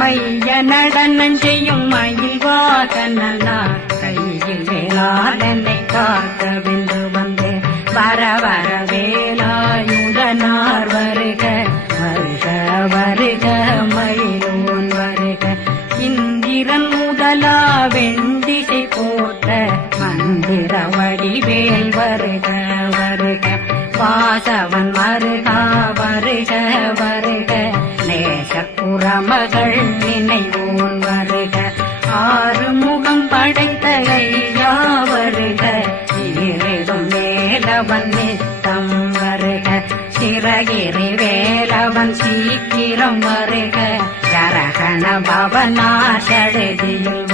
மைய நடனம் செய்யும் மயில் வாகனார் கையில் வேளாளனை காக்க வென்று வந்தேன் வர வர வேலாயுதனார் வருக வருக வருக மயிலோன் வருக இந்திரன் முதலா வெண்டிசை போட்ட மந்திர வடிவேல் வருக வருக வாசவன் வருகா வருக வருக நேசப்புறமகள் நினைவோன் வருக ஆறுமுகம் படைத்த ஐயா வருக இருடும் வேலவன் நித்தம் வருக சிறகிரி வேலவன் சீக்கிரம் வருக கரகண பவனா சடுதியில்